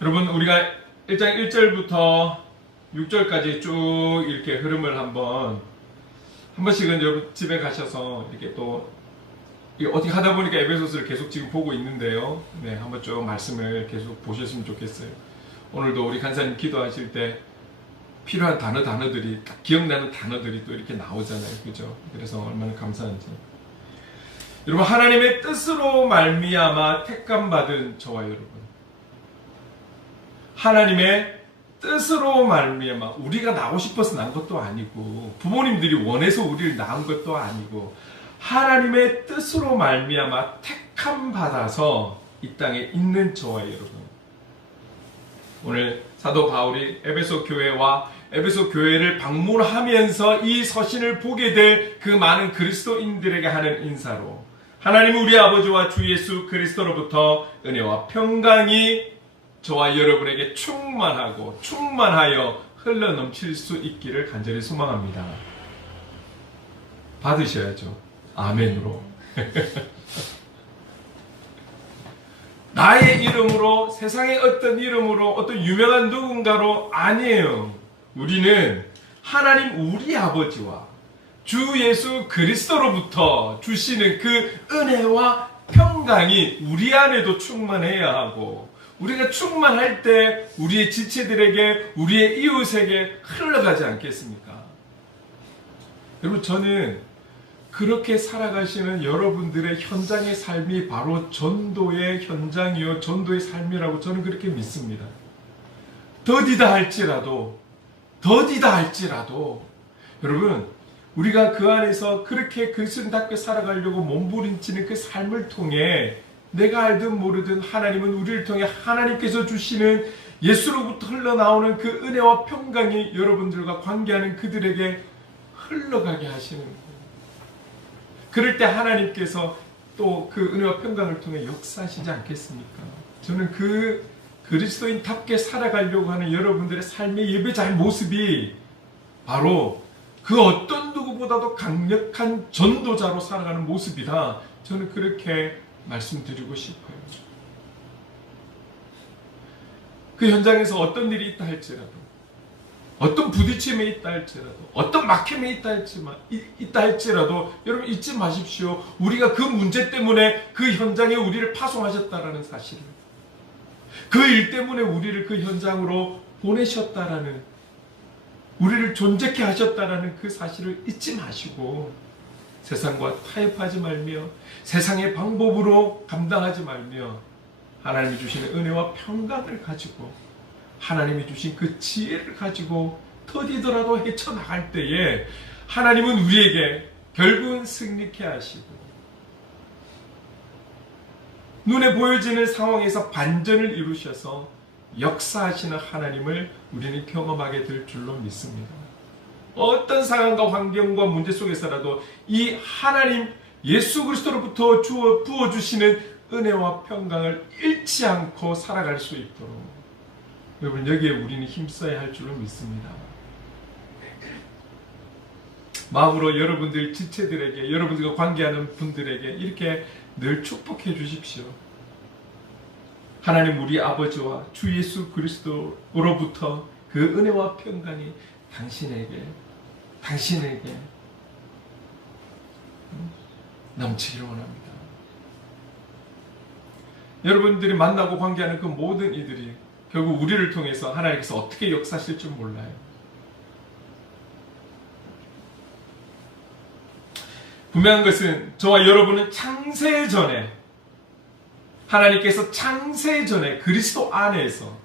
여러분, 우리가 1장 1절부터 6절까지 쭉 이렇게 흐름을 한 번씩은 여러분 집에 가셔서 이렇게 또 어떻게 하다 보니까 에베소서를 계속 지금 보고 있는데요. 네, 한번 쭉 말씀을 계속 보셨으면 좋겠어요. 오늘도 우리 간사님 기도하실 때 필요한 단어들이 딱 기억나는 단어들이 또 이렇게 나오잖아요. 그죠? 그래서 얼마나 감사한지. 여러분, 하나님의 뜻으로 말미암아 택감 받은 저와 여러분, 하나님의 뜻으로 말미암아 우리가 나고 싶어서 난 것도 아니고 부모님들이 원해서 우리를 낳은 것도 아니고 하나님의 뜻으로 말미암아 택함 받아서 이 땅에 있는 저와 여러분, 오늘 사도 바울이 에베소 교회와 에베소 교회를 방문하면서 이 서신을 보게 될 그 많은 그리스도인들에게 하는 인사로, 하나님 우리 아버지와 주 예수 그리스도로부터 은혜와 평강이 저와 여러분에게 충만하여 흘러넘칠 수 있기를 간절히 소망합니다. 받으셔야죠. 아멘으로. 나의 이름으로, 세상의 어떤 이름으로, 어떤 유명한 누군가로 아니에요. 우리는 하나님 우리 아버지와 주 예수 그리스도로부터 주시는 그 은혜와 평강이 우리 안에도 충만해야 하고, 우리가 충만할 때 우리의 지체들에게, 우리의 이웃에게 흘러가지 않겠습니까? 여러분, 저는 그렇게 살아가시는 여러분들의 현장의 삶이 바로 전도의 현장이요, 전도의 삶이라고 저는 그렇게 믿습니다. 더디다 할지라도 여러분, 우리가 그 안에서 그렇게 그리스도인답게 살아가려고 몸부림치는 그 삶을 통해 내가 알든 모르든 하나님은 우리를 통해 하나님께서 주시는 예수로부터 흘러나오는 그 은혜와 평강이 여러분들과 관계하는 그들에게 흘러가게 하시는 거예요. 그럴 때 하나님께서 또 그 은혜와 평강을 통해 역사하시지 않겠습니까? 저는 그 그리스도인답게 살아가려고 하는 여러분들의 삶의 예배자의 모습이 바로 그 어떤 누구보다도 강력한 전도자로 살아가는 모습이다. 저는 그렇게 말씀드리고 싶어요. 그 현장에서 어떤 일이 있다 할지라도, 어떤 부딪힘에 있다 할지라도, 어떤 막힘에 있다 할지라도 여러분 잊지 마십시오. 우리가 그 문제 때문에 그 현장에 우리를 파송하셨다라는 사실을, 그 일 때문에 우리를 그 현장으로 보내셨다라는, 우리를 존재케 하셨다라는 그 사실을 잊지 마시고 세상과 타협하지 말며 세상의 방법으로 감당하지 말며 하나님이 주시는 은혜와 평강을 가지고 하나님이 주신 그 지혜를 가지고 더디더라도 헤쳐나갈 때에 하나님은 우리에게 결국은 승리케 하시고 눈에 보여지는 상황에서 반전을 이루셔서 역사하시는 하나님을 우리는 경험하게 될 줄로 믿습니다. 어떤 상황과 환경과 문제 속에서라도 이 하나님 예수 그리스도로부터 부어주시는 은혜와 평강을 잃지 않고 살아갈 수 있도록 여러분, 여기에 우리는 힘써야 할 줄로 믿습니다. 마음으로 여러분들 지체들에게, 여러분들과 관계하는 분들에게 이렇게 늘 축복해 주십시오. 하나님 우리 아버지와 주 예수 그리스도로부터 그 은혜와 평강이 당신에게 넘치기를 원합니다. 여러분들이 만나고 관계하는 그 모든 이들이 결국 우리를 통해서 하나님께서 어떻게 역사하실 줄 몰라요. 분명한 것은 저와 여러분은 창세전에, 하나님께서 창세전에 그리스도 안에서,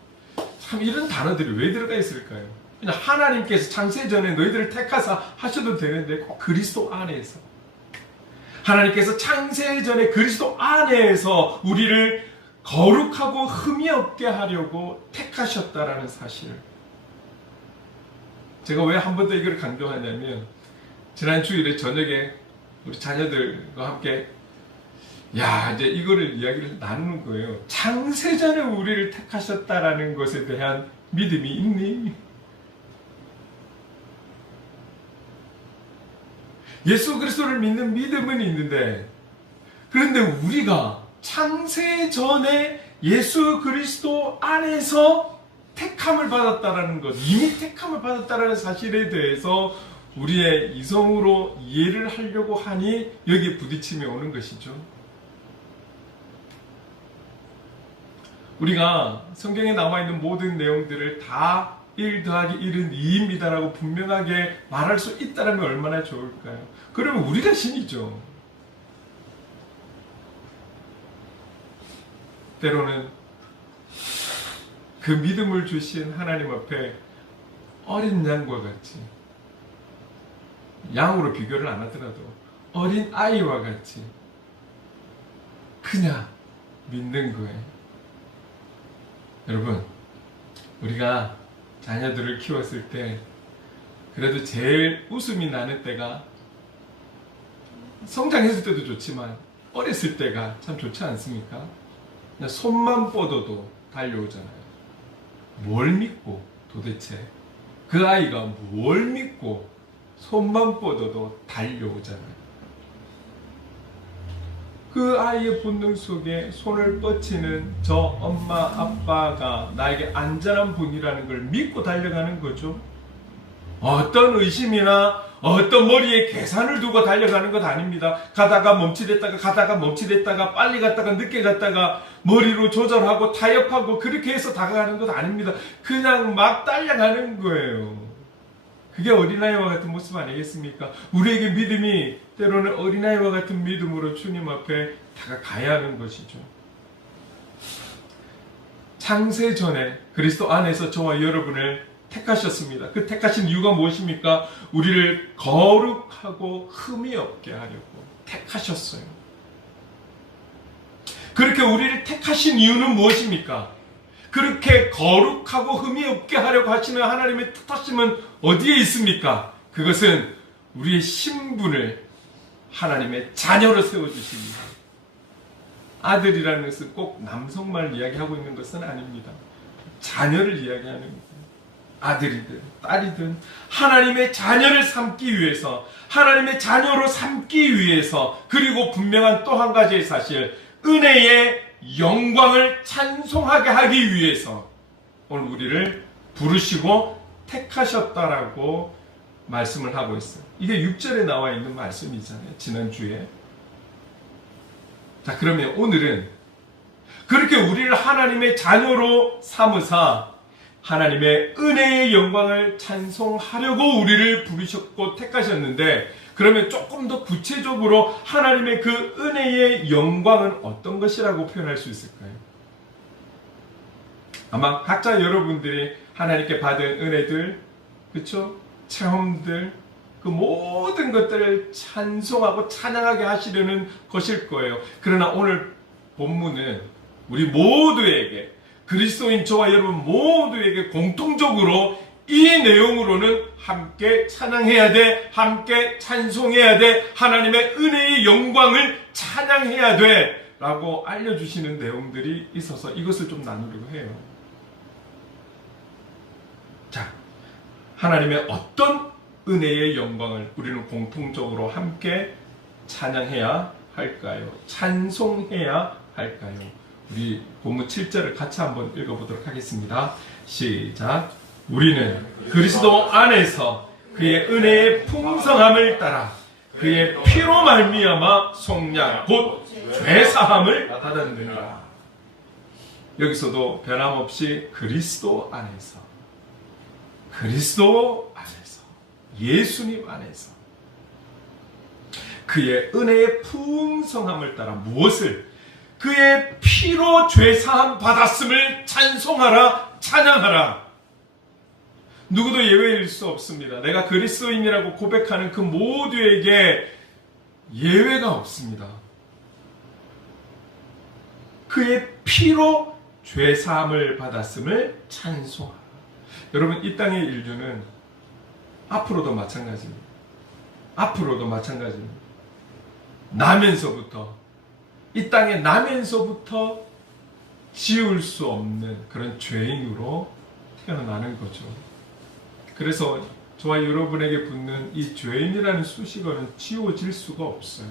참 이런 단어들이 왜 들어가 있을까요? 그냥 하나님께서 창세전에 너희들을 택하사 하셔도 되는데 꼭 그리스도 안에서, 하나님께서 창세전에 그리스도 안에서 우리를 거룩하고 흠이 없게 하려고 택하셨다라는 사실을, 제가 왜 한 번 더 이걸 강조하냐면, 지난 주일에 저녁에 우리 자녀들과 함께 이제 이거를 이야기를 나누는 거예요. 창세전에 우리를 택하셨다라는 것에 대한 믿음이 있니? 예수 그리스도를 믿는 믿음은 있는데, 그런데 우리가 창세 전에 예수 그리스도 안에서 택함을 받았다라는 것, 이미 택함을 받았다라는 사실에 대해서 우리의 이성으로 이해를 하려고 하니 여기에 부딪힘이 오는 것이죠. 우리가 성경에 남아있는 모든 내용들을 다 1 더하기 1은 2입니다라고 분명하게 말할 수 있다면 얼마나 좋을까요? 그러면 우리가 신이죠. 때로는 그 믿음을 주신 하나님 앞에 어린 양과 같이, 양으로 비교를 안 하더라도 어린 아이와 같이 그냥 믿는 거예요. 여러분, 우리가 자녀들을 키웠을 때 그래도 제일 웃음이 나는 때가, 성장했을 때도 좋지만 어렸을 때가 참 좋지 않습니까? 그냥 손만 뻗어도 달려오잖아요. 뭘 믿고 도대체 그 아이가 뭘 믿고 손만 뻗어도 달려오잖아요. 그 아이의 본능 속에 손을 뻗치는 저 엄마 아빠가 나에게 안전한 분이라는 걸 믿고 달려가는 거죠. 어떤 의심이나 어떤 머리에 계산을 두고 달려가는 것 아닙니다. 가다가 멈칫했다가 빨리 갔다가 늦게 갔다가 머리로 조절하고 타협하고 그렇게 해서 다가가는 것 아닙니다. 그냥 막 달려가는 거예요. 그게 어린아이와 같은 모습 아니겠습니까? 우리에게 믿음이 때로는 어린아이와 같은 믿음으로 주님 앞에 다가가야 하는 것이죠. 창세 전에 그리스도 안에서 저와 여러분을 택하셨습니다. 그 택하신 이유가 무엇입니까? 우리를 거룩하고 흠이 없게 하려고 택하셨어요. 그렇게 우리를 택하신 이유는 무엇입니까? 그렇게 거룩하고 흠이 없게 하려고 하시는 하나님의 뜻하심은 어디에 있습니까? 그것은 우리의 신분을 하나님의 자녀로 세워주십니다. 아들이라는 것은 꼭 남성만 이야기하고 있는 것은 아닙니다. 자녀를 이야기하는 거예요. 아들이든 딸이든 하나님의 자녀를 삼기 위해서, 하나님의 자녀로 삼기 위해서, 그리고 분명한 또 한 가지의 사실, 은혜의 영광을 찬송하게 하기 위해서 오늘 우리를 부르시고 택하셨다라고 말씀을 하고 있어요. 이게 6절에 나와 있는 말씀이잖아요. 지난주에. 자, 그러면 오늘은 그렇게 우리를 하나님의 자녀로 삼으사 하나님의 은혜의 영광을 찬송하려고 우리를 부르셨고 택하셨는데, 그러면 조금 더 구체적으로 하나님의 그 은혜의 영광은 어떤 것이라고 표현할 수 있을까요? 아마 각자 여러분들이 하나님께 받은 은혜들, 그렇죠? 체험들, 그 모든 것들을 찬송하고 찬양하게 하시려는 것일 거예요. 그러나 오늘 본문은 우리 모두에게, 그리스도인 저와 여러분 모두에게 공통적으로 이 내용으로는 함께 찬양해야 돼, 함께 찬송해야 돼, 하나님의 은혜의 영광을 찬양해야 돼 라고 알려주시는 내용들이 있어서 이것을 좀 나누려고 해요. 자, 하나님의 어떤 은혜의 영광을 우리는 공통적으로 함께 찬양해야 할까요? 찬송해야 할까요? 우리 본문 7절을 같이 한번 읽어보도록 하겠습니다. 시작. 우리는 그리스도 안에서 그의 은혜의 풍성함을 따라 그의 피로 말미암아 속량 곧 죄사함을 받았느니라. 여기서도 변함없이 그리스도 안에서, 그리스도 안에서, 예수님 안에서 그의 은혜의 풍성함을 따라 무엇을? 그의 피로 죄사함 받았음을 찬송하라, 찬양하라. 누구도 예외일 수 없습니다. 내가 그리스도인이라고 고백하는 그 모두에게 예외가 없습니다. 그의 피로 죄사함을 받았음을 찬송하라. 여러분, 이 땅의 인류는 앞으로도 마찬가지입니다. 앞으로도 마찬가지입니다. 나면서부터, 이 땅에 나면서부터 지울 수 없는 그런 죄인으로 태어나는 거죠. 그래서 저와 여러분에게 붙는 이 죄인이라는 수식어는 지워질 수가 없어요.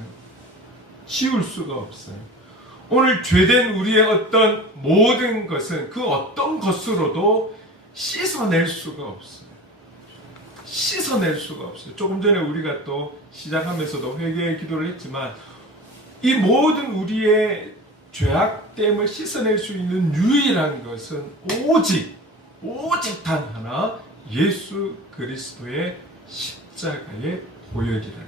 지울 수가 없어요. 오늘 죄된 우리의 어떤 모든 것은 그 어떤 것으로도 씻어낼 수가 없어요. 씻어낼 수가 없어요. 조금 전에 우리가 또 시작하면서도 회개의 기도를 했지만 이 모든 우리의 죄악됨을 씻어낼 수 있는 유일한 것은 오직 단 하나 예수 그리스도의 십자가의 보혈이라는 것.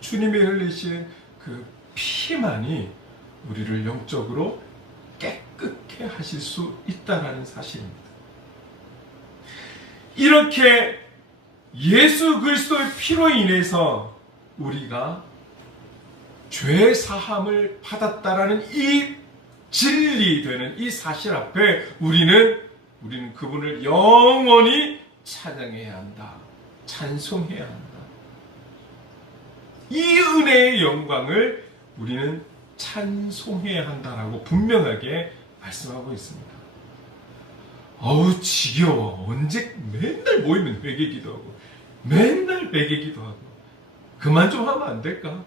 주님이 흘리신 그 피만이 우리를 영적으로 깨끗게 하실 수 있다는 사실입니다. 이렇게 예수 그리스도의 피로 인해서 우리가 죄 사함을 받았다라는 이 진리되는 이 사실 앞에 우리는 그분을 영원히 찬양해야 한다. 찬송해야 한다. 이 은혜의 영광을 우리는 찬송해야 한다라고 분명하게 말씀하고 있습니다. 어우 지겨워. 언제 맨날 모이면 회개 기도하고 맨날 회개 기도하고 그만 좀 하면 안 될까?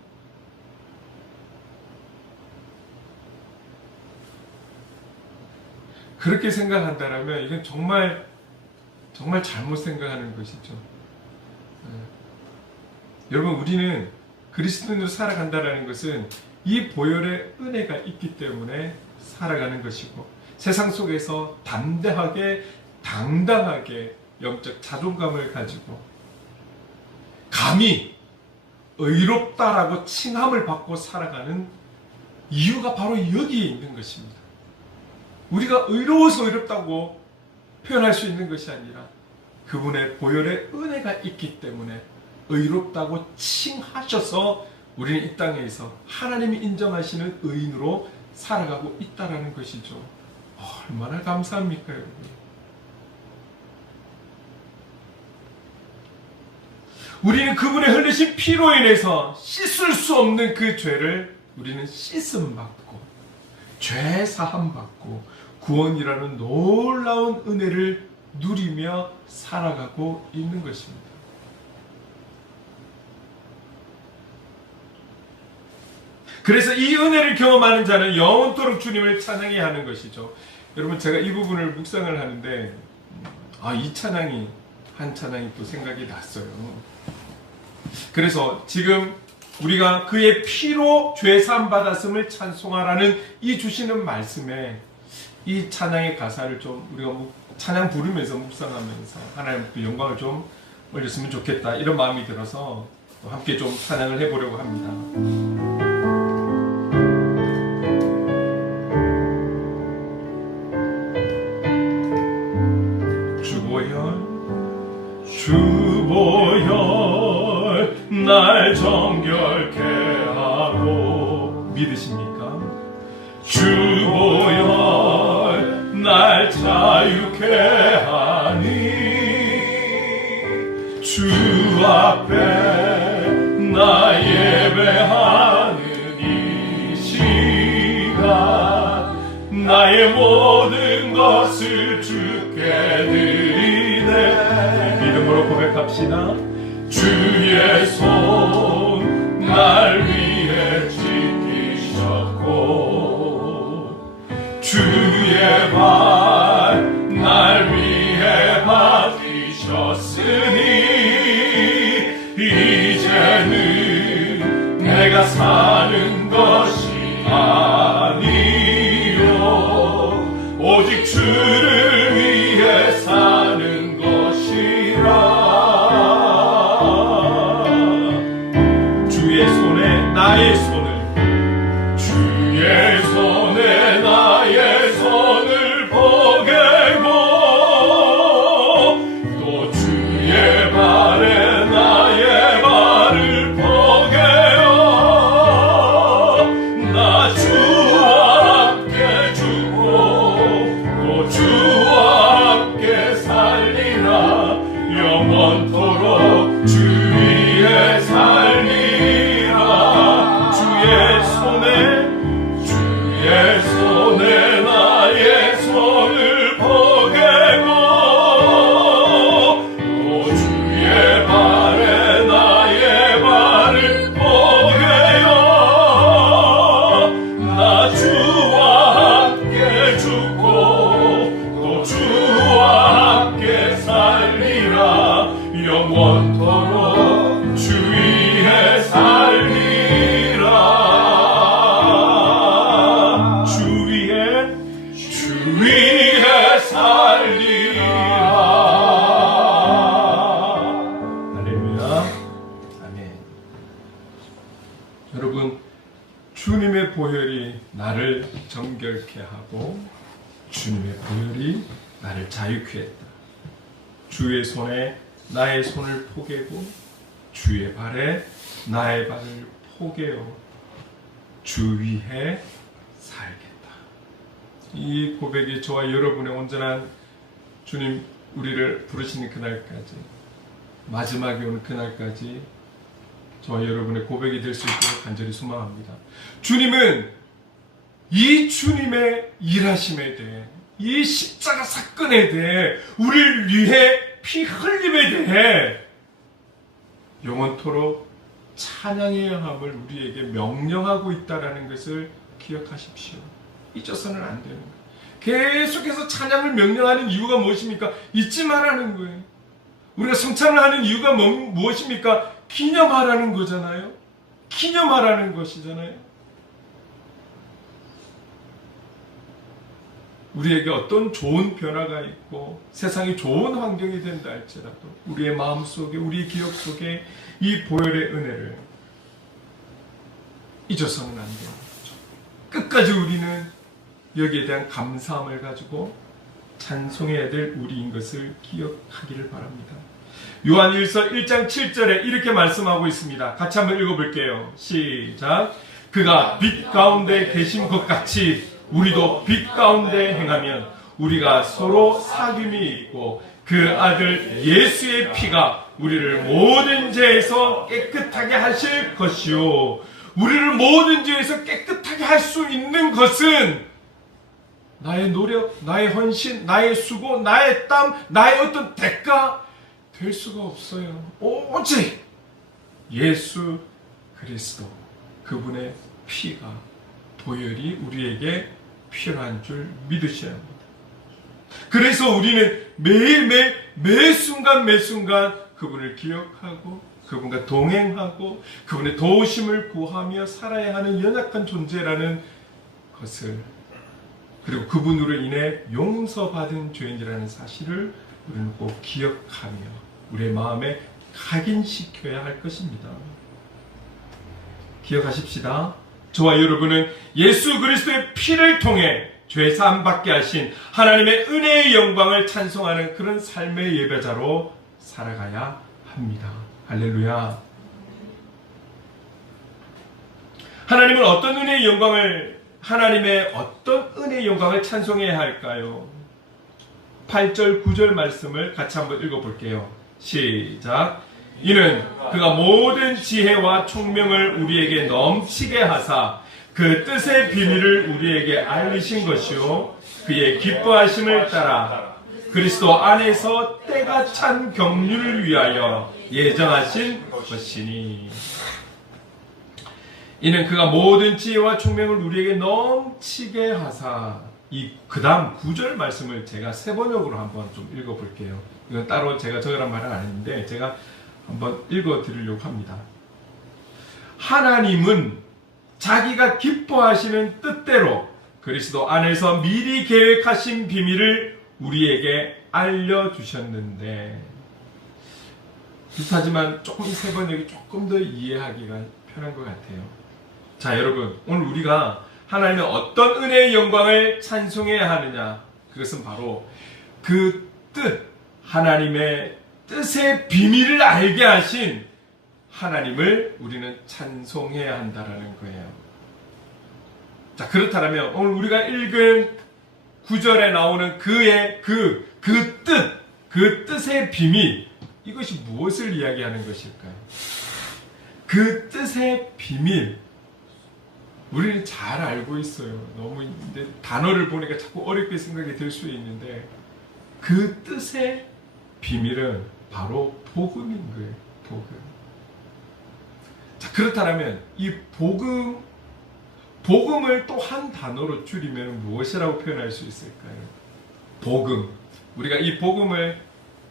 그렇게 생각한다면 이건 정말 잘못 생각하는 것이죠. 여러분 우리는 그리스도인으로 살아간다는 것은 이 보혈의 은혜가 있기 때문에 살아가는 것이고 세상 속에서 담대하게 당당하게 영적 자존감을 가지고 감히 의롭다라고 칭함을 받고 살아가는 이유가 바로 여기에 있는 것입니다. 우리가 의로워서 의롭다고 표현할 수 있는 것이 아니라 그분의 보혈의 은혜가 있기 때문에 의롭다고 칭하셔서 우리는 이 땅에서 하나님이 인정하시는 의인으로 살아가고 있다는 것이죠. 얼마나 감사합니까, 여러분? 우리는 그분의 흘리신 피로 인해서 씻을 수 없는 그 죄를 우리는 씻음 받고 죄 사함 받고 구원이라는 놀라운 은혜를 누리며 살아가고 있는 것입니다. 그래서 이 은혜를 경험하는 자는 영원토록 주님을 찬양해야 하는 것이죠. 여러분 제가 이 부분을 묵상을 하는데 이 찬양이 한 찬양이 또 생각이 났어요. 그래서 지금 우리가 그의 피로 죄사함 받았음을 찬송하라는 이 주시는 말씀에 이 찬양의 가사를 좀 우리가 찬양 부르면서 묵상하면서 하나님 그 영광을 좀 올렸으면 좋겠다 이런 마음이 들어서 함께 좀 찬양을 해보려고 합니다. 주보혈 날 정결케 하고 믿으십니까? 주보혈 날 자유케 하니 주 앞에 나 예배하는 이 시간 나의 모든 것을 주께 드리네. 믿음으로 고백합시다. 주의 손 날 위해 지키셨고 주의 발 날 위해 받으셨으니 이제는 내가 사는 것이 아니요 오직 주를 위해 사는 것이라. 주의 손에 나의 손을 주의 손에 나의 손을 포개고 또 주의 발에 나의 발을 포개어 나 주와 함께 죽고 또 주와 함께 살리라 영원토록 주 위에 살리라. 주의 손에 나의 손을 포개고 또 주의 발에 나의 발을 포개어 나 주 순결케 하고 주님의 보혈이 나를 자유케 했다. 주의 손에 나의 손을 포개고 주의 발에 나의 발을 포개어 주 위에 살겠다. 이 고백이 저와 여러분의 온전한 주님 우리를 부르시는 그날까지, 마지막에 오는 그날까지 저와 여러분의 고백이 될 수 있도록 간절히 소망합니다. 주님은 이 주님의 일하심에 대해, 이 십자가 사건에 대해, 우리를 위해 피 흘림에 대해 영원토록 찬양해야 함을 우리에게 명령하고 있다는 것을 기억하십시오. 잊어서는 안 되는 거예요. 계속해서 찬양을 명령하는 이유가 무엇입니까? 잊지 말라는 거예요. 우리가 성찬을 하는 이유가 무엇입니까? 기념하라는 거잖아요. 기념하라는 것이잖아요. 우리에게 어떤 좋은 변화가 있고 세상이 좋은 환경이 된다 할지라도 우리의 마음속에, 우리의 기억 속에 이 보혈의 은혜를 잊어서는 안 돼요. 끝까지 우리는 여기에 대한 감사함을 가지고 찬송해야 될 우리인 것을 기억하기를 바랍니다. 요한일서 1장 7절에 이렇게 말씀하고 있습니다. 같이 한번 읽어볼게요. 시작. 그가 빛 가운데 계신 것 같이 우리도 빛 가운데 행하면 우리가 서로 사귐이 있고 그 아들 예수의 피가 우리를 모든 죄에서 깨끗하게 하실 것이요. 우리를 모든 죄에서 깨끗하게 할 수 있는 것은 나의 노력, 나의 헌신, 나의 수고, 나의 땀, 나의 어떤 대가 될 수가 없어요. 오직 예수 그리스도, 그분의 피가, 보혈이 우리에게 필요한 줄 믿으셔야 합니다. 그래서 우리는 매일매일 매순간 그분을 기억하고 그분과 동행하고 그분의 도우심을 구하며 살아야 하는 연약한 존재라는 것을, 그리고 그분으로 인해 용서받은 죄인이라는 사실을 우리는 꼭 기억하며 우리의 마음에 각인시켜야 할 것입니다. 기억하십시다. 저와 여러분은 예수 그리스도의 피를 통해 죄사함 받게 하신 하나님의 은혜의 영광을 찬송하는 그런 삶의 예배자로 살아가야 합니다. 할렐루야. 하나님은 어떤 은혜의 영광을, 하나님의 어떤 은혜의 영광을 찬송해야 할까요? 8절 9절 말씀을 같이 한번 읽어볼게요. 시작. 이는 그가 모든 지혜와 총명을 우리에게 넘치게 하사 그 뜻의 비밀을 우리에게 알리신 것이요 그의 기뻐하심을 따라 그리스도 안에서 때가 찬 경륜을 위하여 예정하신 것이니. 이는 그가 모든 지혜와 총명을 우리에게 넘치게 하사. 그 다음 9절 말씀을 제가 세번역으로 한번 좀 읽어볼게요. 이건 따로 제가 적으란 말은 아닌데 제가 한번 읽어드리려고 합니다. 하나님은 자기가 기뻐하시는 뜻대로 그리스도 안에서 미리 계획하신 비밀을 우리에게 알려주셨는데, 비슷하지만 조금 이 세 번역이 조금 더 이해하기가 편한 것 같아요. 자, 여러분, 오늘 우리가 하나님의 어떤 은혜의 영광을 찬송해야 하느냐, 그것은 바로 그 뜻, 하나님의 뜻의 비밀을 알게 하신 하나님을 우리는 찬송해야 한다라는 거예요. 자, 그렇다면 오늘 우리가 읽은 9절에 나오는 그의 그 뜻, 그 뜻의 비밀, 이것이 무엇을 이야기하는 것일까요? 그 뜻의 비밀, 우리는 잘 알고 있어요. 너무 이제 단어를 보니까 자꾸 어렵게 생각이 들 수 있는데, 그 뜻의 비밀은 바로 복음인 거예요. 복음. 자, 그렇다면 이 복음을 또 한 단어로 줄이면 무엇이라고 표현할 수 있을까요? 복음. 우리가 이 복음을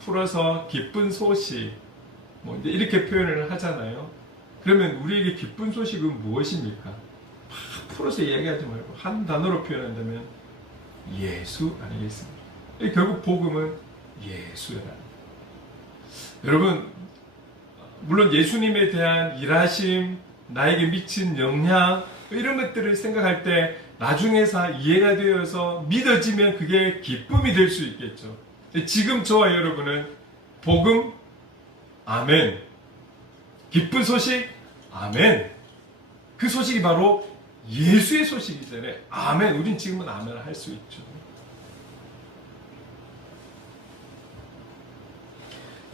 풀어서 기쁜 소식, 뭐 이렇게 표현을 하잖아요. 그러면 우리에게 기쁜 소식은 무엇입니까? 막 풀어서 이야기하지 말고 한 단어로 표현한다면 예수 아니겠습니까? 결국 복음은 예수라는. 여러분, 물론 예수님에 대한 일하심, 나에게 미친 영향, 이런 것들을 생각할 때 나중에서 이해가 되어서 믿어지면 그게 기쁨이 될 수 있겠죠. 지금 저와 여러분은 복음, 아멘. 기쁜 소식, 아멘. 그 소식이 바로 예수의 소식이잖아요. 아멘. 우린 지금은 아멘을 할 수 있죠.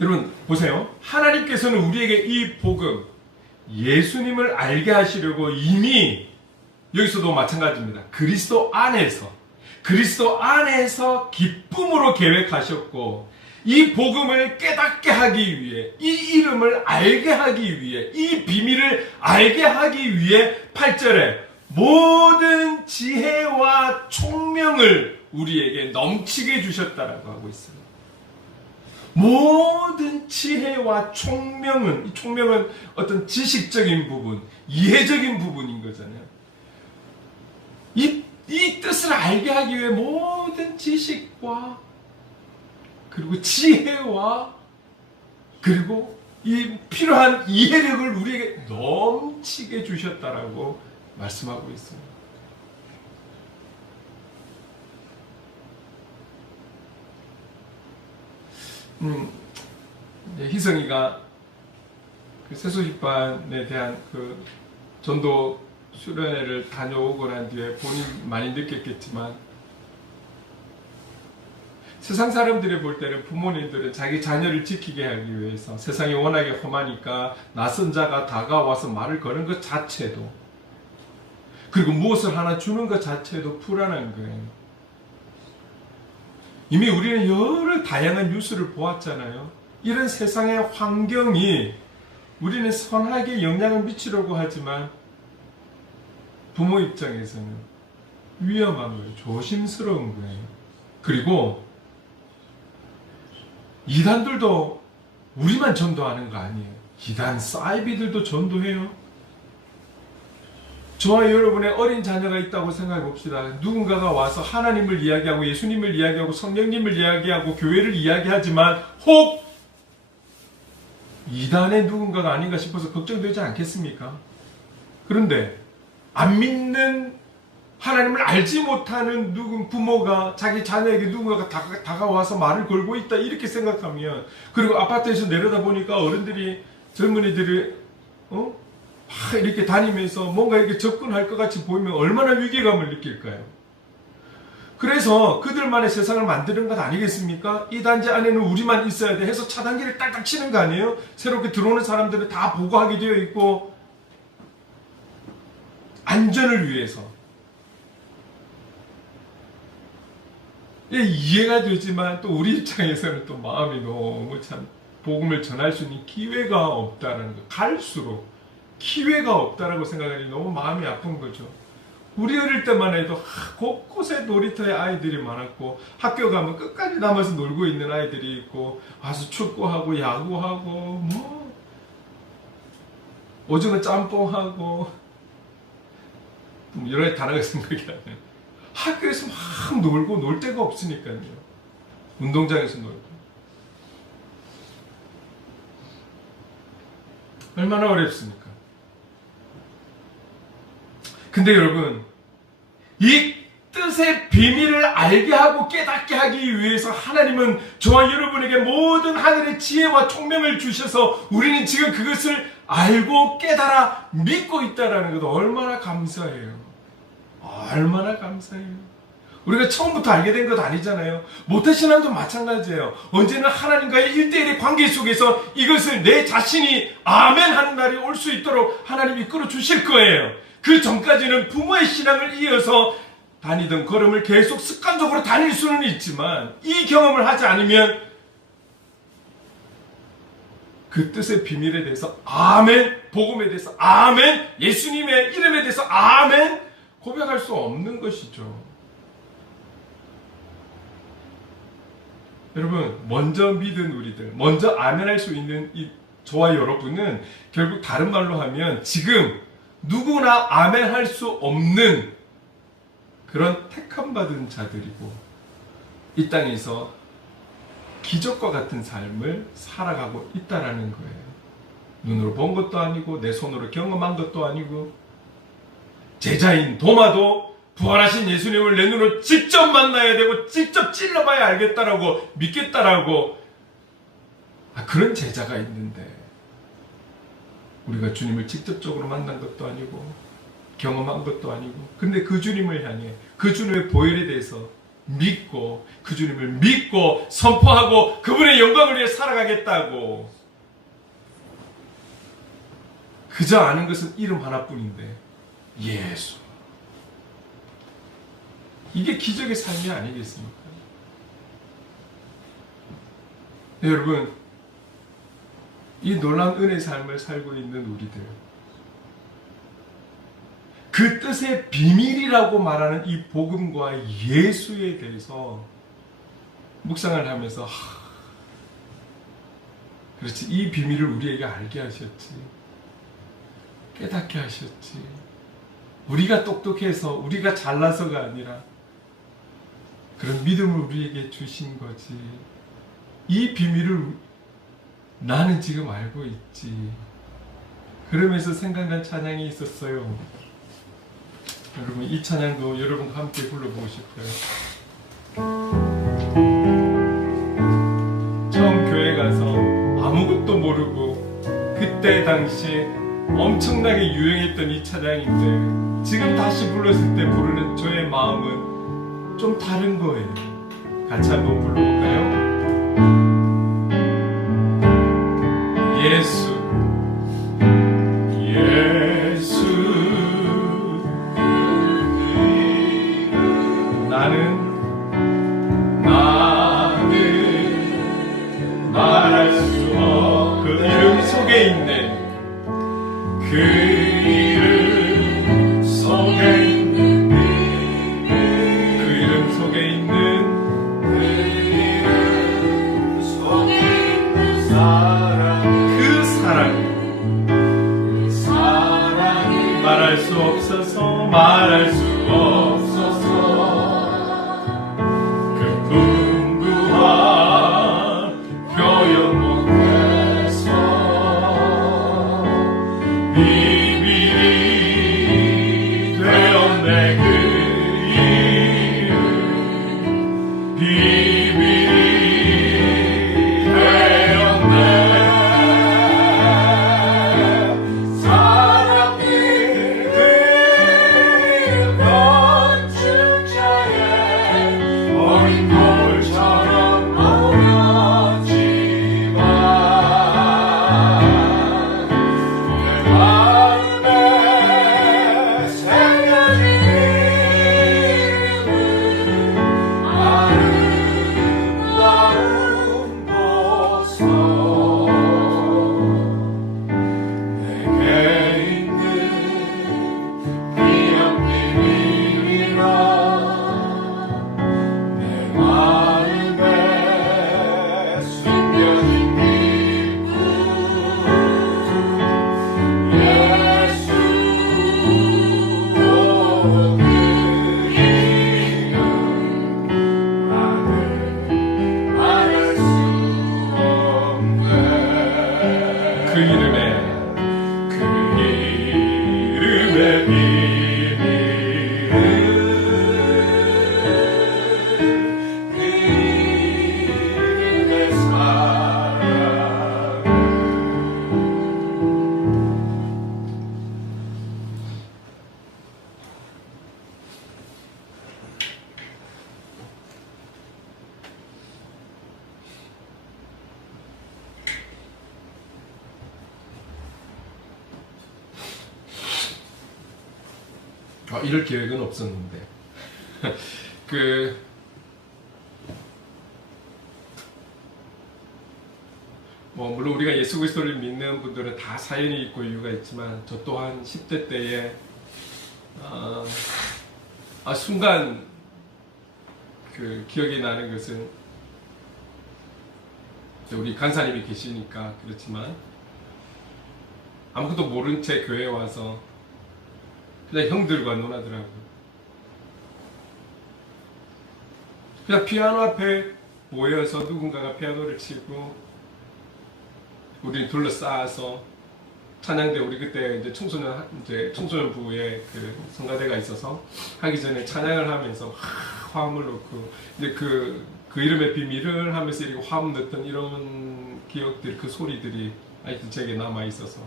여러분 보세요. 하나님께서는 우리에게 이 복음, 예수님을 알게 하시려고 이미 여기서도 마찬가지입니다. 그리스도 안에서 기쁨으로 계획하셨고, 이 복음을 깨닫게 하기 위해, 이 이름을 알게 하기 위해, 이 비밀을 알게 하기 위해 8절에 모든 지혜와 총명을 우리에게 넘치게 주셨다라고 하고 있습니다. 모든 지혜와 총명은, 이 총명은 어떤 지식적인 부분, 이해적인 부분인 거잖아요. 이 뜻을 알게 하기 위해 모든 지식과 그리고 지혜와 그리고 이 필요한 이해력을 우리에게 넘치게 주셨다라고 말씀하고 있습니다. 희성이가 그 새소식반에 대한 그 전도 수련회를 다녀오고 난 뒤에 본인 많이 느꼈겠지만, 세상 사람들이 볼 때는 부모님들은 자기 자녀를 지키게 하기 위해서 세상이 워낙에 험하니까 낯선 자가 다가와서 말을 거는 것 자체도, 그리고 무엇을 하나 주는 것 자체도 불안한 거예요. 이미 우리는 여러 다양한 뉴스를 보았잖아요. 이런 세상의 환경이 우리는 선하게 영향을 미치려고 하지만 부모 입장에서는 위험한 거예요. 조심스러운 거예요. 그리고 이단들도 우리만 전도하는 거 아니에요. 이단 사이비들도 전도해요. 저와 여러분의 어린 자녀가 있다고 생각해 봅시다. 누군가가 와서 하나님을 이야기하고 예수님을 이야기하고 성령님을 이야기하고 교회를 이야기하지만 혹 이단의 누군가가 아닌가 싶어서 걱정되지 않겠습니까? 그런데 안 믿는, 하나님을 알지 못하는 부모가 자기 자녀에게 누군가가 다가와서 말을 걸고 있다 이렇게 생각하면, 그리고 아파트에서 내려다 보니까 어른들이, 젊은이들이 막 이렇게 다니면서 뭔가 이렇게 접근할 것 같이 보이면 얼마나 위기감을 느낄까요? 그래서 그들만의 세상을 만드는 것 아니겠습니까? 이 단지 안에는 우리만 있어야 돼 해서 차단기를 딱딱 치는 거 아니에요? 새롭게 들어오는 사람들은 다 보고하게 되어 있고, 안전을 위해서. 이해가 되지만 또 우리 입장에서는 또 마음이 너무 참 복음을 전할 수 있는 기회가 없다는 거, 갈수록 기회가 없다라고 생각하니 너무 마음이 아픈 거죠. 우리 어릴 때만 해도 곳곳에 놀이터에 아이들이 많았고, 학교 가면 끝까지 남아서 놀고 있는 아이들이 있고, 와서 축구하고 야구하고 뭐 오징어 짬뽕하고 여러 가지 단어가 생각이 안 나요. 학교에서 막 놀고 놀 데가 없으니까요. 운동장에서 놀고. 얼마나 어렵습니까? 근데 여러분, 이 뜻의 비밀을 알게 하고 깨닫게 하기 위해서 하나님은 저와 여러분에게 모든 하늘의 지혜와 총명을 주셔서 우리는 지금 그것을 알고 깨달아 믿고 있다는 것도 얼마나 감사해요. 얼마나 감사해요. 우리가 처음부터 알게 된 것 아니잖아요. 모태신앙도 마찬가지예요. 언제나 하나님과의 1대1의 관계 속에서 이것을 내 자신이 아멘 하는 날이 올 수 있도록 하나님이 이끌어 주실 거예요. 그 전까지는 부모의 신앙을 이어서 다니던 걸음을 계속 습관적으로 다닐 수는 있지만, 이 경험을 하지 않으면 그 뜻의 비밀에 대해서 아멘, 복음에 대해서 아멘, 예수님의 이름에 대해서 아멘 고백할 수 없는 것이죠. 여러분, 먼저 믿은 우리들, 먼저 아멘할 수 있는 저와 여러분은 결국 다른 말로 하면 지금 누구나 아멘할 수 없는 그런 택함받은 자들이고, 이 땅에서 기적과 같은 삶을 살아가고 있다라는 거예요. 눈으로 본 것도 아니고 내 손으로 경험한 것도 아니고, 제자인 도마도 부활하신 예수님을 내 눈으로 직접 만나야 되고 직접 찔러봐야 알겠다라고 믿겠다라고 그런 제자가 있는데 우리가 주님을 직접적으로 만난 것도 아니고 경험한 것도 아니고 근데 그 주님을 향해 그 주님의 보혈에 대해서 믿고 그 주님을 믿고 선포하고 그분의 영광을 위해 살아가겠다고 그저 아는 것은 이름 하나뿐인데 예수. 이게 기적의 삶이 아니겠습니까? 네, 여러분 이 놀라운 은혜의 삶을 살고 있는 우리들 그 뜻의 비밀이라고 말하는 이 복음과 예수에 대해서 묵상을 하면서 그렇지 이 비밀을 우리에게 알게 하셨지 깨닫게 하셨지 우리가 똑똑해서 우리가 잘나서가 아니라 그런 믿음을 우리에게 주신 거지 이 비밀을 나는 지금 알고 있지 그러면서 생각난 찬양이 있었어요. 여러분 이 찬양도 여러분과 함께 불러보고 싶어요. 처음 교회 가서 아무것도 모르고 그때 당시에 엄청나게 유행했던 이 찬양인데 지금 다시 불렀을 때 부르는 저의 마음은 좀 다른 거예요. 같이 한번 불러볼까요? 예수 나는 말할 수 없는 그 이름 속에 있네 그 이름 속에 있는 그 이름 속에 있는 사랑 그 사랑이 말할 수 없어서 말할 수 없어서 표현 못해서 비밀이 되었네 그 이름 비밀이 되었네 사랑이 그 건축자의 어린 돌처럼 이럴 계획은 없었는데 물론 우리가 예수 그리스도를 믿는 분들은 다 사연이 있고 이유가 있지만 저 또한 10대 때에 순간 기억이 나는 것은 우리 간사님이 계시니까 그렇지만 아무것도 모른 채 교회에 와서 그냥 형들과 논하더라고요. 그냥 피아노 앞에 모여서 누군가가 피아노를 치고 우리는 둘러싸아서 찬양대 우리 그때 이제 청소년부에 그 성가대가 있어서 하기 전에 찬양을 하면서 화음을 넣고 이제 그 이름의 비밀을 하면서 이렇게 화음 넣었던 이런 기억들, 그 소리들이 아직도 제게 남아 있어서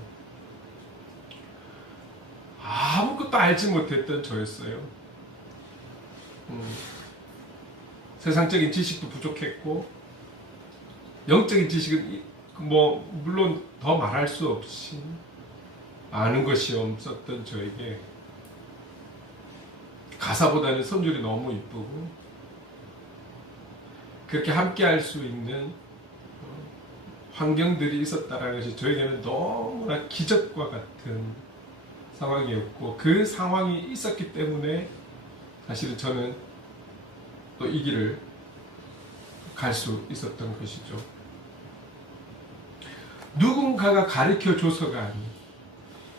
아무것도 알지 못했던 저였어요. 세상적인 지식도 부족했고 영적인 지식은 뭐 물론 더 말할 수 없이 아는 것이 없었던 저에게 가사보다는 선율이 너무 이쁘고 그렇게 함께 할 수 있는 환경들이 있었다는 것이 저에게는 너무나 기적과 같은 상황이었고, 그 상황이 있었기 때문에 사실은 저는 또 이 길을 갈 수 있었던 것이죠. 누군가가 가르쳐 줘서가 아니에요.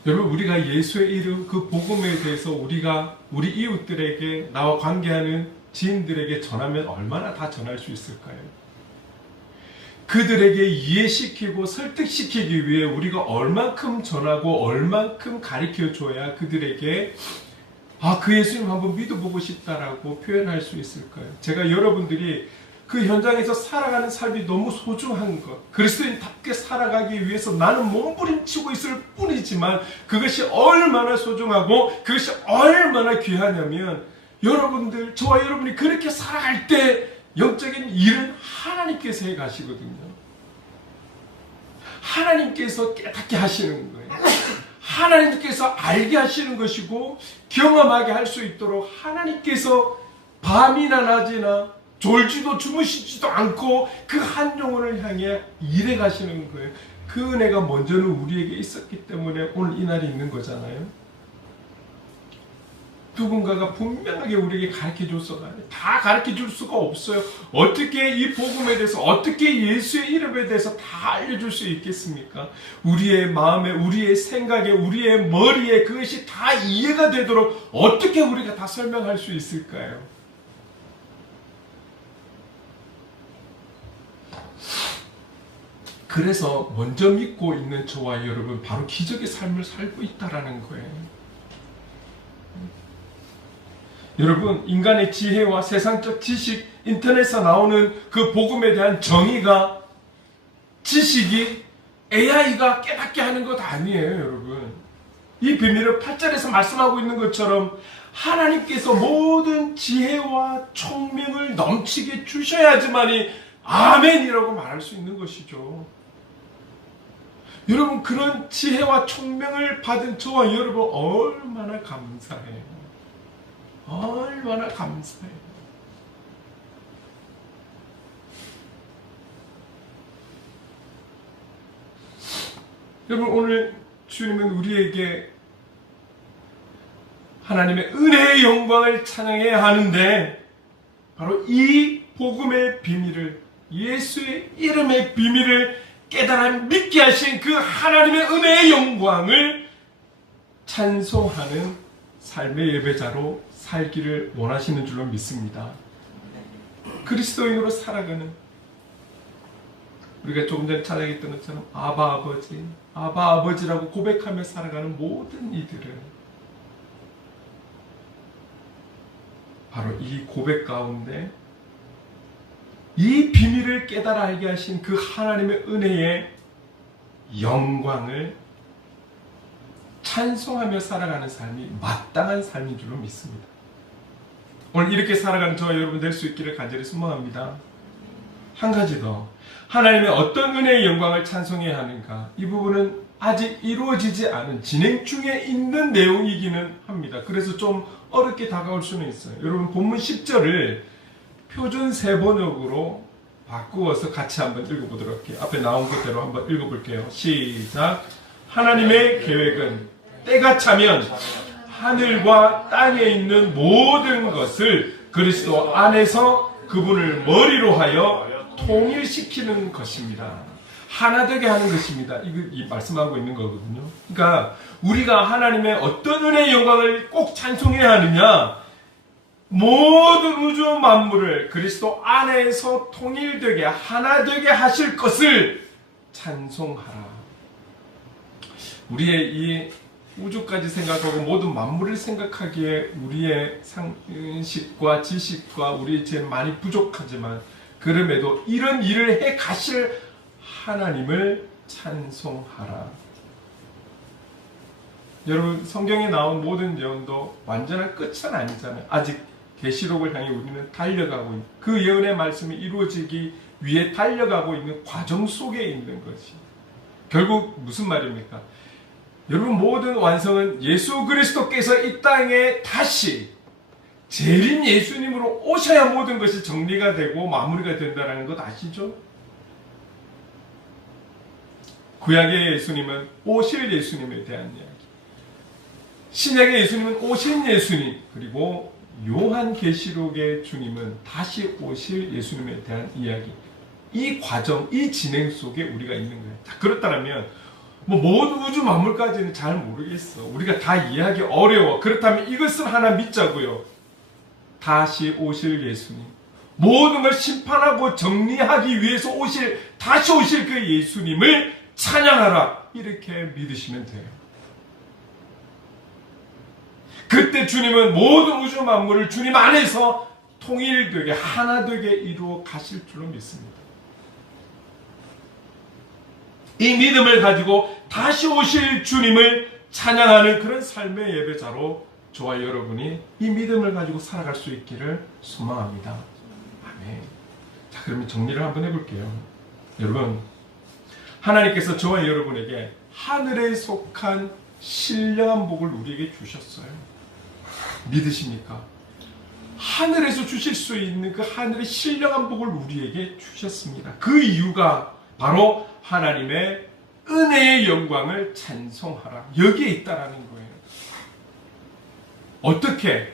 여러분, 우리가 예수의 이름, 그 복음에 대해서 우리가 우리 이웃들에게, 나와 관계하는 지인들에게 전하면 얼마나 다 전할 수 있을까요? 그들에게 이해시키고 설득시키기 위해 우리가 얼만큼 전하고 얼만큼 가르쳐 줘야 그들에게 그 예수님 한번 믿어보고 싶다라고 표현할 수 있을까요? 제가 여러분들이 그 현장에서 살아가는 삶이 너무 소중한 것, 그리스도인답게 살아가기 위해서 나는 몸부림치고 있을 뿐이지만 그것이 얼마나 소중하고 그것이 얼마나 귀하냐면, 여러분들, 저와 여러분이 그렇게 살아갈 때 영적인 일은 하나님께서 해 가시거든요. 하나님께서 깨닫게 하시는 거예요. 하나님께서 알게 하시는 것이고 경험하게 할 수 있도록 하나님께서 밤이나 낮이나 졸지도 주무시지도 않고 그 한 영혼을 향해 일해 가시는 거예요. 그 은혜가 먼저는 우리에게 있었기 때문에 오늘 이 날이 있는 거잖아요. 누군가가 분명하게 우리에게 가르쳐줬어가 다 가르쳐줄 수가 없어요. 어떻게 이 복음에 대해서, 어떻게 예수의 이름에 대해서 다 알려줄 수 있겠습니까? 우리의 마음에, 우리의 생각에, 우리의 머리에 그것이 다 이해가 되도록 어떻게 우리가 다 설명할 수 있을까요? 그래서 먼저 믿고 있는 저와 여러분, 바로 기적의 삶을 살고 있다라는 거예요. 여러분, 인간의 지혜와 세상적 지식, 인터넷에서 나오는 그 복음에 대한 정의가, 지식이 AI가 깨닫게 하는 것 아니에요, 여러분. 이 비밀을 8절에서 말씀하고 있는 것처럼 하나님께서 모든 지혜와 총명을 넘치게 주셔야지만이 아멘이라고 말할 수 있는 것이죠. 여러분, 그런 지혜와 총명을 받은 저와 여러분 얼마나 감사해요. 얼마나 감사해요. 여러분, 오늘 주님은 우리에게 하나님의 은혜의 영광을 찬양해야 하는데, 바로 이 복음의 비밀을, 예수의 이름의 비밀을 깨달아 믿게 하신 그 하나님의 은혜의 영광을 찬송하는 삶의 예배자로 살기를 원하시는 줄로 믿습니다. 그리스도인으로 살아가는, 우리가 조금 전에 찬양했던 것처럼 아바 아버지, 아바 아버지라고 고백하며 살아가는 모든 이들은 바로 이 고백 가운데 이 비밀을 깨달아 알게 하신 그 하나님의 은혜의 영광을 찬송하며 살아가는 삶이 마땅한 삶인 줄로 믿습니다. 오늘 이렇게 살아가는 저와 여러분 될 수 있기를 간절히 소망합니다. 한 가지 더, 하나님의 어떤 은혜의 영광을 찬송해야 하는가, 이 부분은 아직 이루어지지 않은, 진행 중에 있는 내용이기는 합니다. 그래서 좀 어렵게 다가올 수는 있어요. 여러분, 본문 10절을 표준 세번역으로 바꾸어서 같이 한번 읽어보도록 할게요. 앞에 나온 그대로 한번 읽어볼게요. 시작. 하나님의 계획은 때가 차면 하늘과 땅에 있는 모든 것을 그리스도 안에서 그분을 머리로 하여 통일시키는 것입니다. 하나 되게 하는 것입니다. 이 말씀하고 있는 거거든요. 그러니까 우리가 하나님의 어떤 은혜의 영광을 꼭 찬송해야 하느냐, 모든 우주 만물을 그리스도 안에서 통일되게, 하나 되게 하실 것을 찬송하라. 우리의 이 우주까지 생각하고 모든 만물을 생각하기에 우리의 상식과 지식과 우리의 죄는 많이 부족하지만 그럼에도 이런 일을 해 가실 하나님을 찬송하라. 여러분, 성경에 나온 모든 예언도 완전한 끝은 아니잖아요. 아직 계시록을 향해 우리는 달려가고 있는, 그 예언의 말씀이 이루어지기 위해 달려가고 있는 과정 속에 있는 것이 결국 무슨 말입니까? 여러분, 모든 완성은 예수 그리스도께서 이 땅에 다시 재림 예수님으로 오셔야 모든 것이 정리가 되고 마무리가 된다는 것 아시죠? 구약의 예수님은 오실 예수님에 대한 이야기, 신약의 예수님은 오신 예수님, 그리고 요한계시록의 주님은 다시 오실 예수님에 대한 이야기. 이 과정, 이 진행 속에 우리가 있는 거예요. 그렇다면 모든 우주 만물까지는 잘 모르겠어. 우리가 다 이해하기 어려워. 그렇다면 이것을 하나 믿자고요. 다시 오실 예수님, 모든 걸 심판하고 정리하기 위해서 다시 오실 그 예수님을 찬양하라. 이렇게 믿으시면 돼요. 그때 주님은 모든 우주 만물을 주님 안에서 통일되게, 하나 되게 이루어 가실 줄로 믿습니다. 이 믿음을 가지고 다시 오실 주님을 찬양하는 그런 삶의 예배자로 저와 여러분이 이 믿음을 가지고 살아갈 수 있기를 소망합니다. 아멘. 자, 그러면 정리를 한번 해볼게요. 여러분, 하나님께서 저와 여러분에게 하늘에 속한 신령한 복을 우리에게 주셨어요. 믿으십니까? 하늘에서 주실 수 있는 그 하늘의 신령한 복을 우리에게 주셨습니다. 그 이유가 바로 하나님의 은혜의 영광을 찬송하라. 여기에 있다라는 거예요. 어떻게?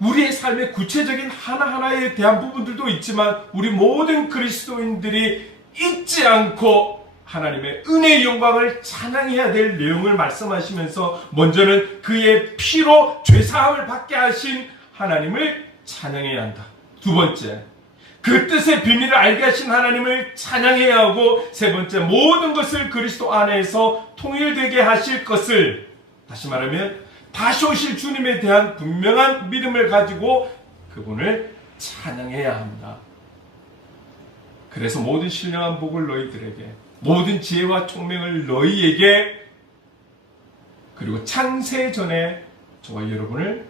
우리의 삶의 구체적인 하나하나에 대한 부분들도 있지만 우리 모든 그리스도인들이 잊지 않고 하나님의 은혜의 영광을 찬양해야 될 내용을 말씀하시면서 먼저는 그의 피로 죄사함을 받게 하신 하나님을 찬양해야 한다. 두 번째, 그 뜻의 비밀을 알게 하신 하나님을 찬양해야 하고, 세 번째, 모든 것을 그리스도 안에서 통일되게 하실 것을, 다시 말하면 다시 오실 주님에 대한 분명한 믿음을 가지고 그분을 찬양해야 합니다. 그래서 모든 신령한 복을 너희들에게, 모든 지혜와 총명을 너희에게, 그리고 창세 전에 저와 여러분을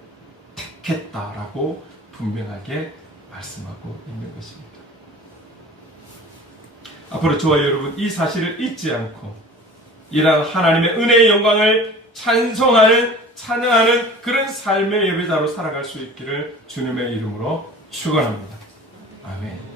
택했다라고 분명하게 말씀하고 있는 것입니다. 앞으로 저와 여러분 이 사실을 잊지 않고 이러한 하나님의 은혜의 영광을 찬양하는 그런 삶의 예배자로 살아갈 수 있기를 주님의 이름으로 축원합니다. 아멘.